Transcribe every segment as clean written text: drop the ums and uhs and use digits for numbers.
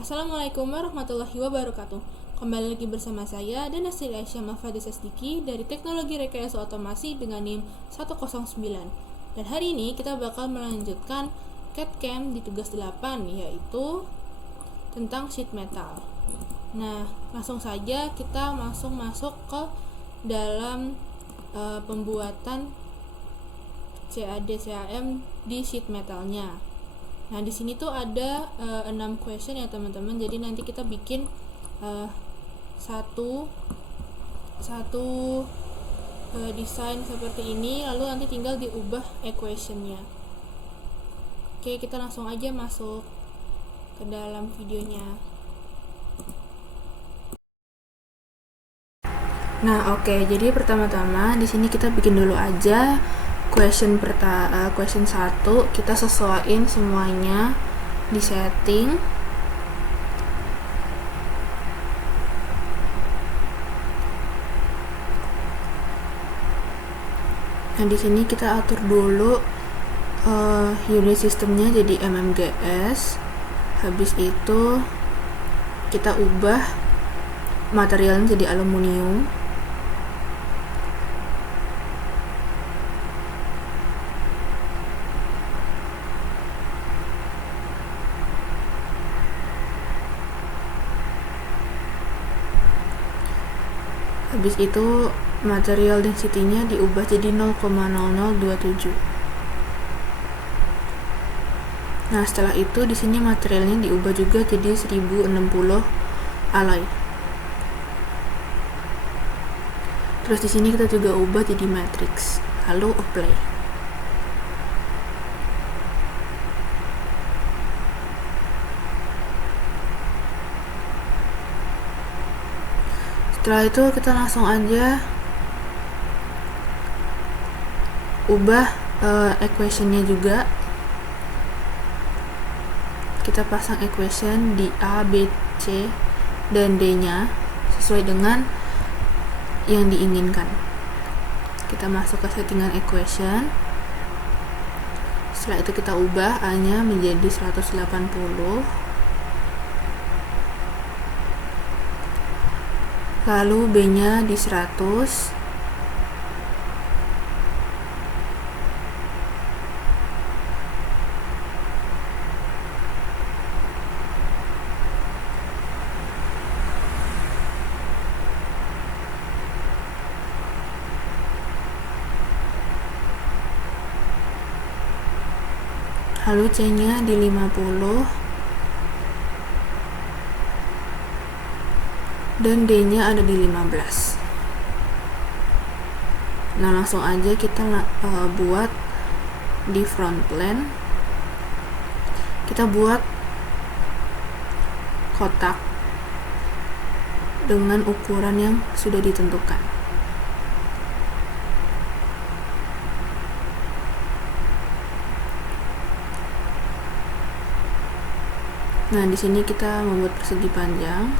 Assalamualaikum warahmatullahi wabarakatuh. Kembali lagi bersama saya dan Nasir Aisyah Mafadis Asdiki dari Teknologi Rekayasa Otomasi dengan NIM 109. Dan hari ini kita bakal melanjutkan CAD/CAM di tugas 8, yaitu tentang sheet metal. Nah, langsung saja kita masuk ke dalam pembuatan CAD CAM di sheet metalnya. Nah, di sini tuh ada 6 question ya teman-teman. Jadi nanti kita bikin satu desain seperti ini, lalu nanti tinggal diubah equationnya. Oke, kita langsung aja masuk ke dalam videonya. Nah, oke. Jadi pertama-tama di sini kita bikin dulu aja question 1, kita sesuaiin semuanya di setting. Nah, di sini kita atur dulu unit sistemnya jadi MMGS. Habis itu kita ubah materialnya jadi aluminium. Habis itu material density-nya diubah jadi 0,0027. Nah, setelah itu di sini materialnya diubah juga jadi 1060 alloy. Terus di sini kita juga ubah jadi matrix. Lalu apply. Setelah itu kita langsung aja ubah equation-nya juga. Kita pasang equation di A, B, C, dan D-nya sesuai dengan yang diinginkan. Kita masuk ke settingan equation. Setelah itu kita ubah A-nya menjadi 180. Lalu B-nya di 100. Lalu C-nya di 50. Dan D-nya ada di 15. Nah, langsung aja kita buat di front plane. Kita buat kotak dengan ukuran yang sudah ditentukan. Nah, di sini kita membuat persegi panjang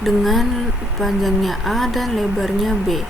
dengan panjangnya A dan lebarnya B.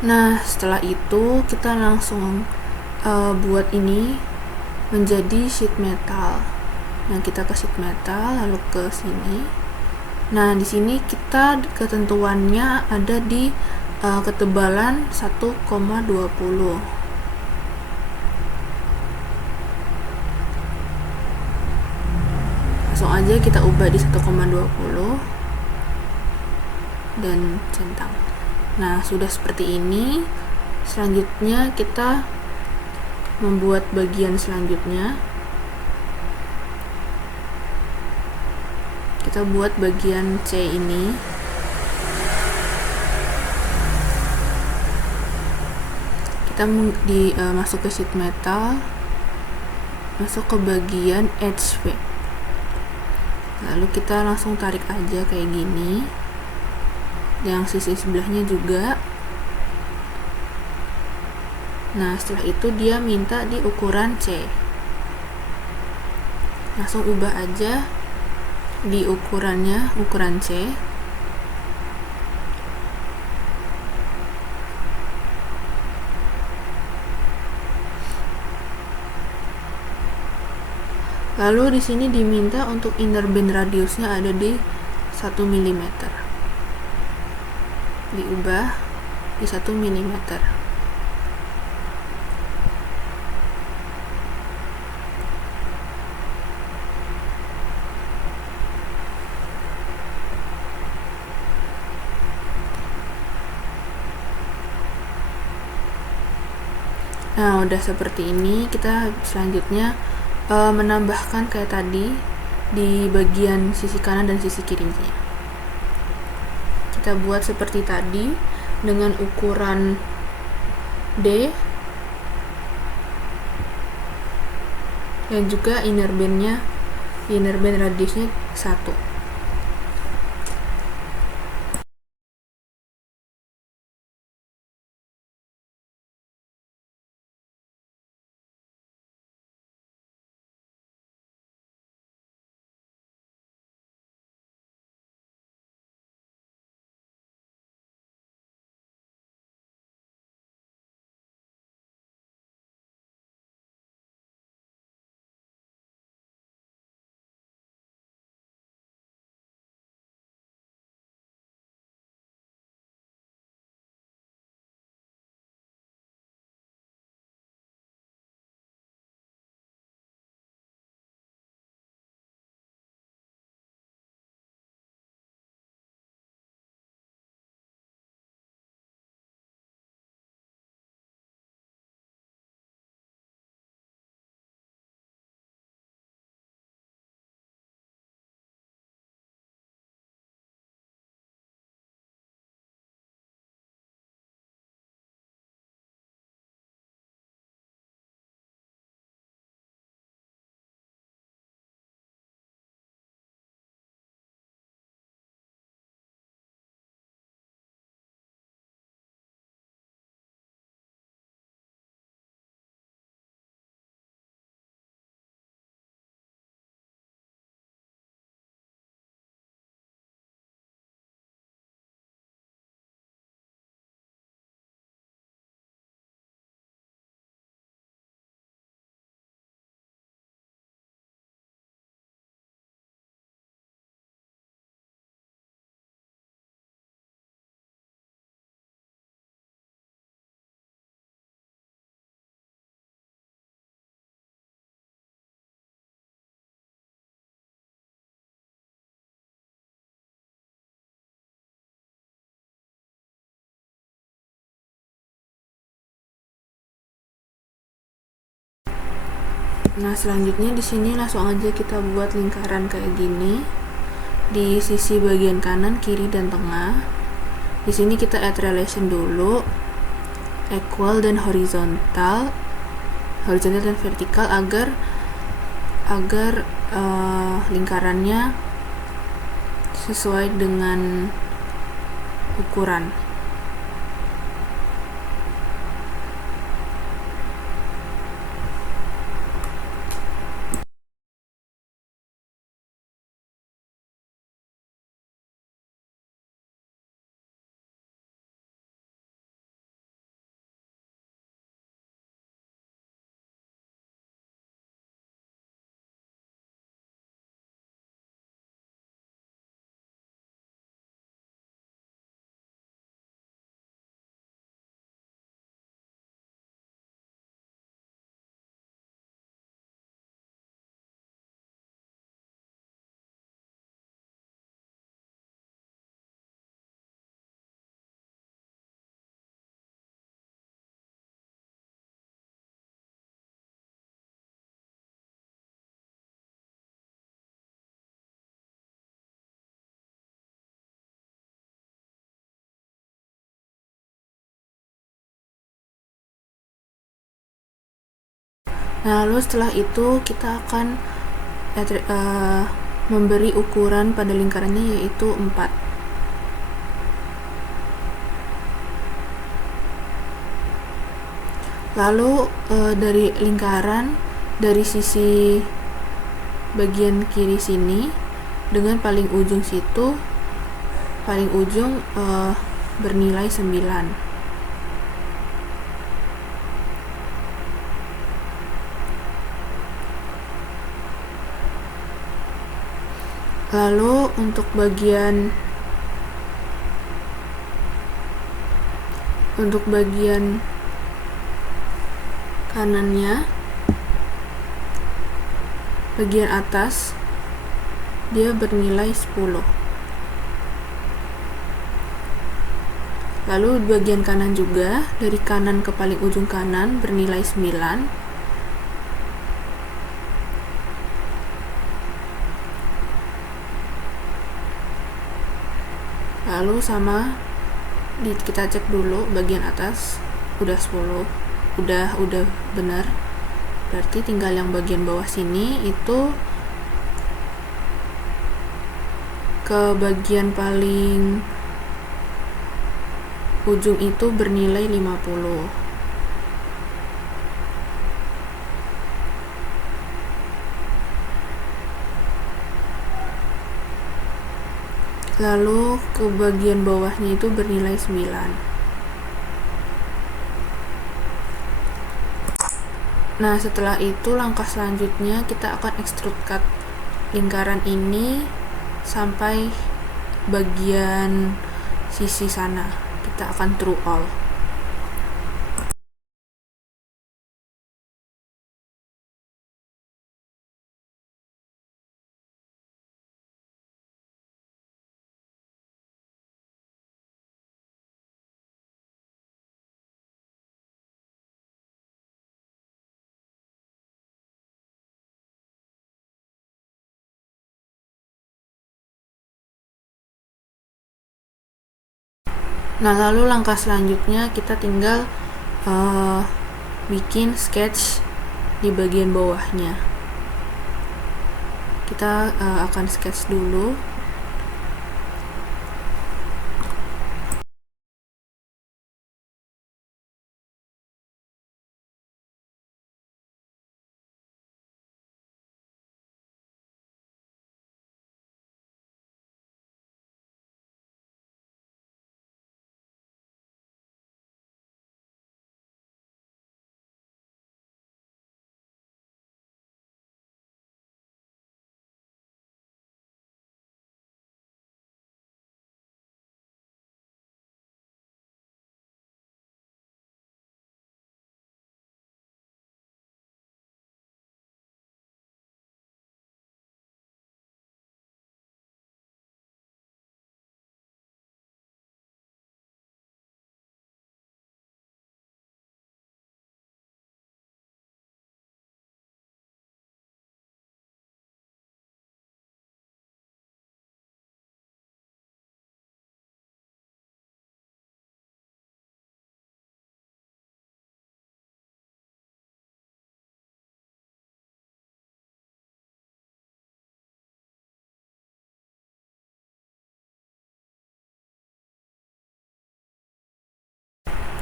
Nah, setelah itu kita langsung buat ini menjadi sheet metal. Nah, kita ke sheet metal, lalu ke sini. Nah, di sini kita ketentuannya ada di ketebalan 1,20. Langsung aja kita ubah di 1,20 dan centang. Nah, sudah seperti ini. Selanjutnya kita membuat bagian selanjutnya. Kita buat bagian C ini. Kita masuk ke sheet metal, masuk ke bagian HV. Lalu kita langsung tarik aja kayak gini. Yang sisi sebelahnya juga. Nah, setelah itu dia minta di ukuran C. Langsung ubah aja di ukurannya, ukuran C. Lalu di sini diminta untuk inner band radiusnya ada di 1 mm. Diubah di 1 mm. Nah, udah seperti ini. Kita selanjutnya menambahkan kayak tadi di bagian sisi kanan dan sisi kirinya. Kita buat seperti tadi dengan ukuran D dan juga inner band radiusnya 1. Nah, selanjutnya di sini langsung aja kita buat lingkaran kayak gini di sisi bagian kanan, kiri, dan tengah. Di sini kita add relation dulu, equal dan horizontal dan vertikal agar lingkarannya sesuai dengan ukuran. Nah, lalu setelah itu kita akan memberi ukuran pada lingkarannya, yaitu 4. Lalu dari lingkaran, dari sisi bagian kiri sini dengan paling ujung situ, paling ujung bernilai 9. Lalu untuk bagian kanannya, bagian atas dia bernilai 10. Lalu bagian kanan juga, dari kanan ke paling ujung kanan bernilai 9. Lalu sama kita cek dulu bagian atas udah 10, udah benar. Berarti tinggal yang bagian bawah sini itu ke bagian paling ujung itu bernilai 50. Lalu ke bagian bawahnya itu bernilai 9. Nah, setelah itu langkah selanjutnya kita akan extrude cut lingkaran ini sampai bagian sisi sana. Kita akan true all. Nah, lalu langkah selanjutnya kita tinggal bikin sketch di bagian bawahnya. Kita akan sketch dulu.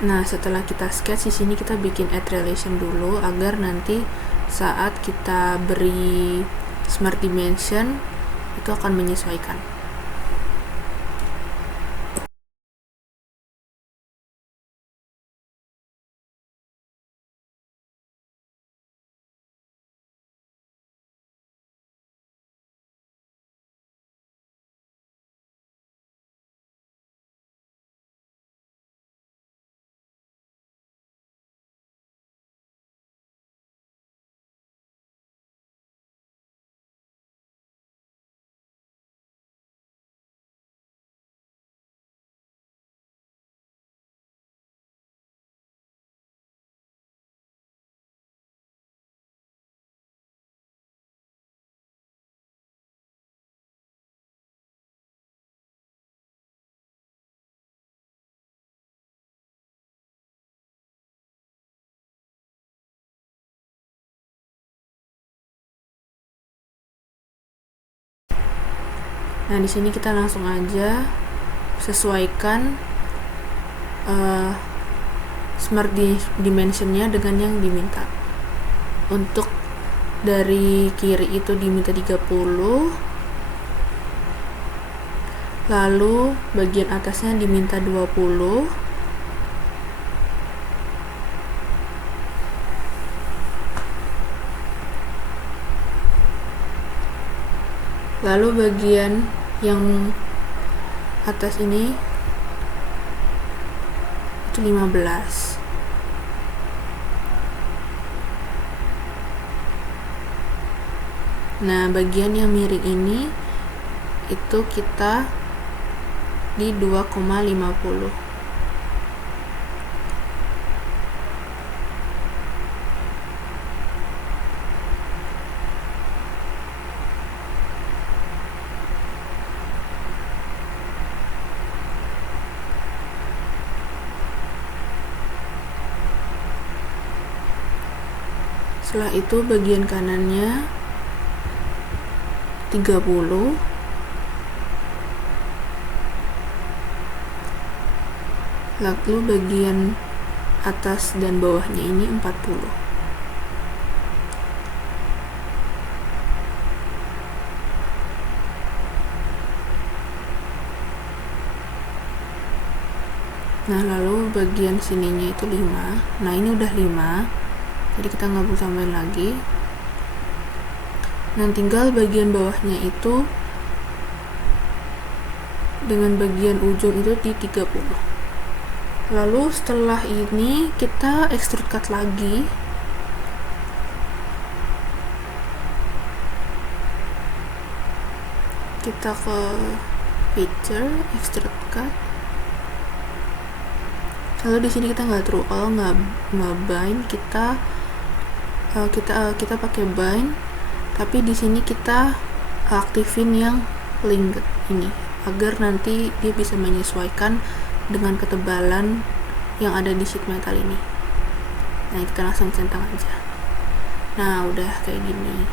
Nah, setelah kita sketch di sini kita bikin add relation dulu agar nanti saat kita beri smart dimension itu akan menyesuaikan. Nah, di sini kita langsung aja sesuaikan smart dimensionnya dengan yang diminta. Untuk dari kiri itu diminta 30, lalu bagian atasnya diminta 20, lalu bagian yang atas ini itu 15. Nah, bagian yang miring ini itu kita di 2,50. Setelah itu bagian kanannya 30, lalu bagian atas dan bawahnya ini 40. Nah, lalu bagian sininya itu 5. Nah, ini udah 5, jadi kita nggak perlu tambahin lagi. Nah, tinggal bagian bawahnya itu dengan bagian ujung itu di 30. Lalu setelah ini kita extrude cut lagi. Kita ke picture, extrude cut. Lalu di sini kita nggak bind, kita pakai bind, tapi di sini kita aktifin yang link ini agar nanti dia bisa menyesuaikan dengan ketebalan yang ada di sheet metal ini. Nah, kita langsung centang aja. Nah, udah kayak gini.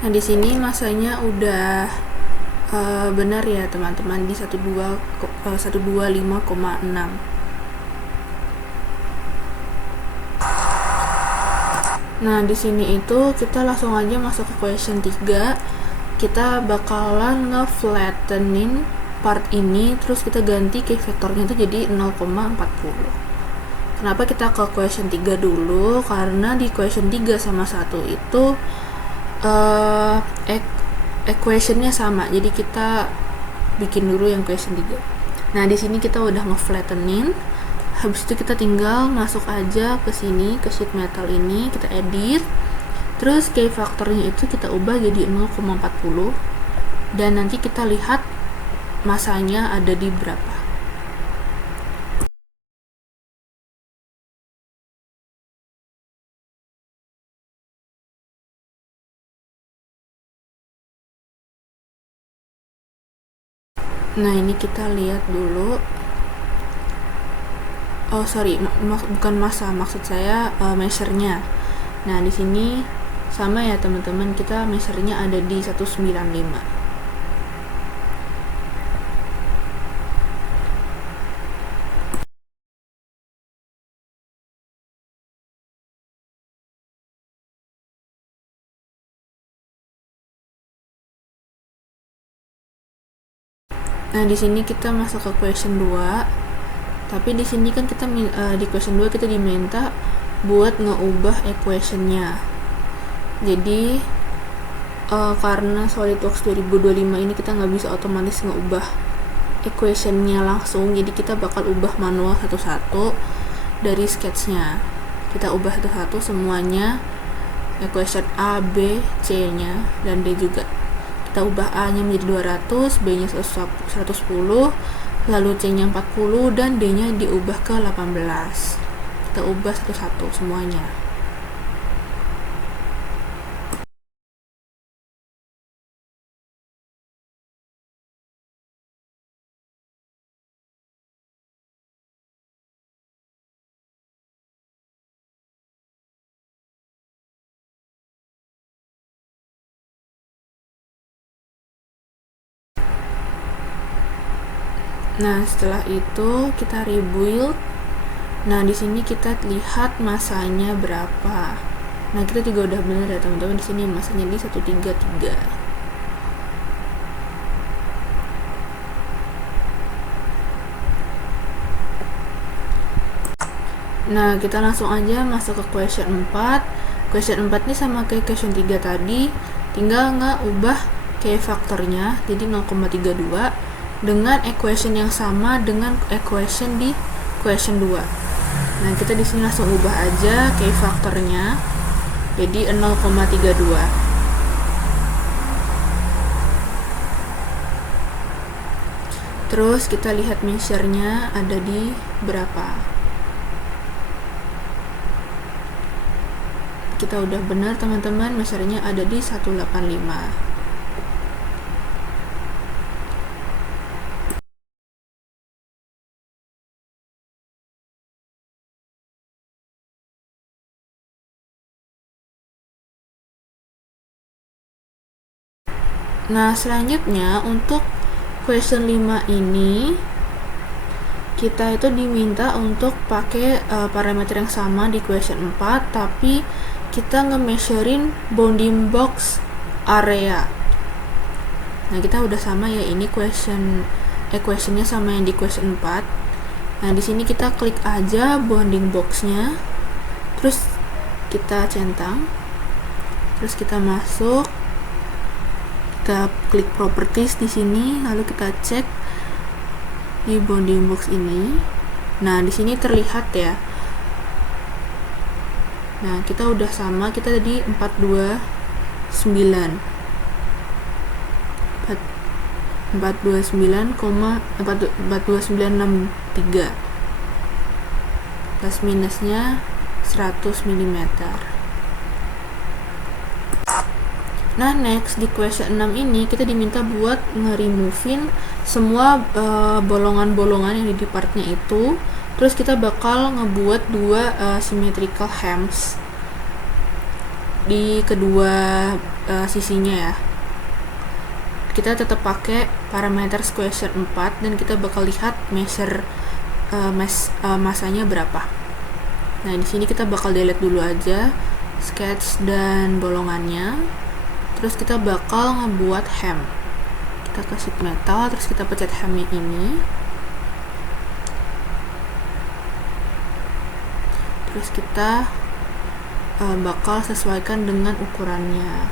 Nah, di sini masanya udah benar ya teman-teman, di 125,6. Nah, di sini itu kita langsung aja masuk ke question 3. Kita bakalan nge-flattenin part ini, terus kita ganti key vektornya itu jadi 0,40. Kenapa kita ke question 3 dulu? Karena di question 3 sama 1 itu equationnya sama, jadi kita bikin dulu yang question 3. Nah, di sini kita udah nge-flattenin, habis itu kita tinggal masuk aja ke sini, ke sheet metal ini, kita edit, terus key faktornya itu kita ubah jadi 0,40, dan nanti kita lihat masanya ada di berapa. Nah, ini kita lihat dulu. Oh, sorry, bukan masa, maksud saya measure-nya. Nah, di sini sama ya teman-teman, kita measure-nya ada di 195. Nah, di sini kita masuk ke question 2. Tapi di sini kan kita di question 2 kita diminta buat ngeubah equation-nya. Jadi karena SolidWorks 2025 ini kita nggak bisa otomatis ngeubah equation-nya langsung, jadi kita bakal ubah manual satu-satu dari sketch-nya. Kita ubah satu-satu semuanya, equation A, B, C-nya, dan D juga. Kita ubah A-nya menjadi 200, B-nya 110, lalu C-nya 40, dan D-nya diubah ke 18. Kita ubah satu-satu semuanya. Nah, setelah itu kita rebuild. Nah, di sini kita lihat masanya berapa. Nah, kita juga udah benar ya teman-teman, di sini masanya di 133. Nah, kita langsung aja masuk ke question 4. Question 4 ini sama kayak question 3 tadi, tinggal ubah key faktornya jadi 0,32 dengan equation yang sama dengan equation di question 2. Nah, kita di sini langsung ubah aja key faktornya jadi 0,32. Terus kita lihat measure-nya ada di berapa. Kita udah benar teman-teman, measure-nya ada di 185. Nah, selanjutnya untuk question 5 ini kita itu diminta untuk pakai parameter yang sama di question 4, tapi kita nge-measurein bounding box area. Nah, kita udah sama ya, ini equationnya sama yang di question 4. Nah, di sini kita klik aja bounding box-nya, terus kita centang, terus kita masuk, kita klik properties di sini, lalu kita cek di bounding box ini. Nah, di sini terlihat ya. Nah, kita udah sama, kita tadi 429,429,429,63 plus minusnya 100 mm. Nah, next di question 6 ini kita diminta buat nge-removein semua bolongan-bolongan yang di partnya itu. Terus kita bakal ngebuat dua symmetrical hems di kedua sisinya ya. Kita tetap pakai parameter question 4 dan kita bakal lihat measure masanya berapa. Nah, di sini kita bakal delete dulu aja sketch dan bolongannya. Terus kita bakal ngebuat hem. Kita ke sheet metal, terus kita pencet hemnya ini. Terus kita bakal sesuaikan dengan ukurannya.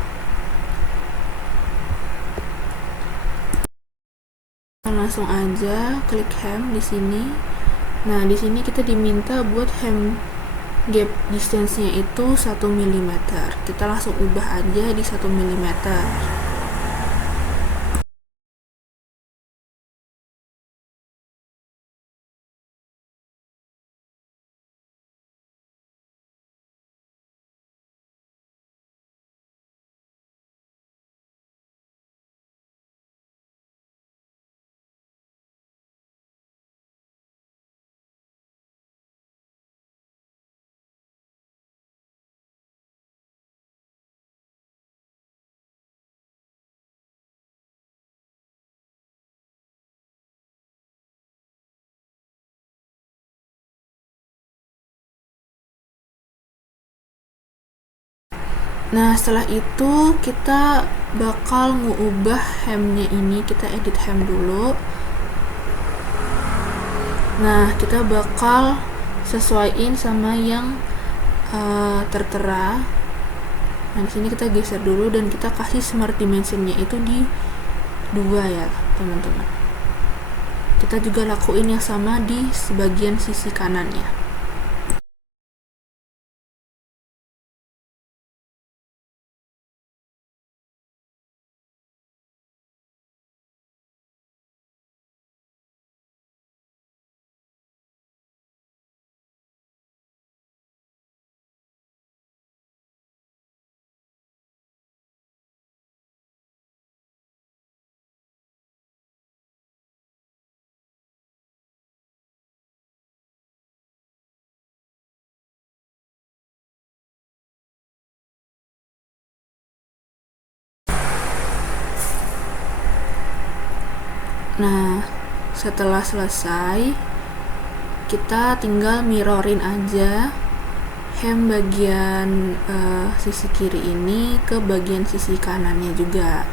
Langsung aja klik hem di sini. Nah, di sini kita diminta buat hem gap distance-nya itu 1 mm. Kita langsung ubah aja di 1 mm. Nah, setelah itu kita bakal ngubah hemnya ini, kita edit hem dulu. Nah, kita bakal sesuaiin sama yang tertera. Nah, di sini kita geser dulu dan kita kasih smart dimensionnya itu di 2 ya, teman-teman. Kita juga lakuin yang sama di sebagian sisi kanannya. Nah, Setelah selesai, kita tinggal mirrorin aja hem bagian sisi kiri ini ke bagian sisi kanannya juga.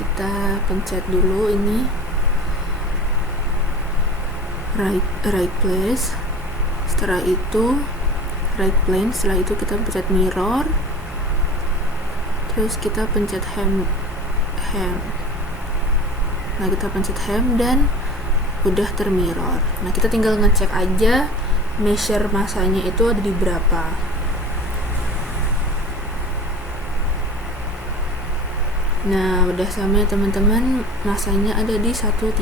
Kita pencet dulu ini right place, setelah itu right plane, setelah itu kita pencet mirror, terus kita pencet hem. Nah, kita pencet hem dan udah termirror. Nah, kita tinggal ngecek aja measure masanya itu ada di berapa. Nah, udah sama ya teman-teman, masanya ada di 138.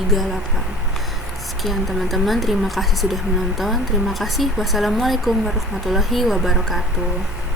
Sekian teman-teman, terima kasih sudah menonton. Terima kasih. Wassalamualaikum warahmatullahi wabarakatuh.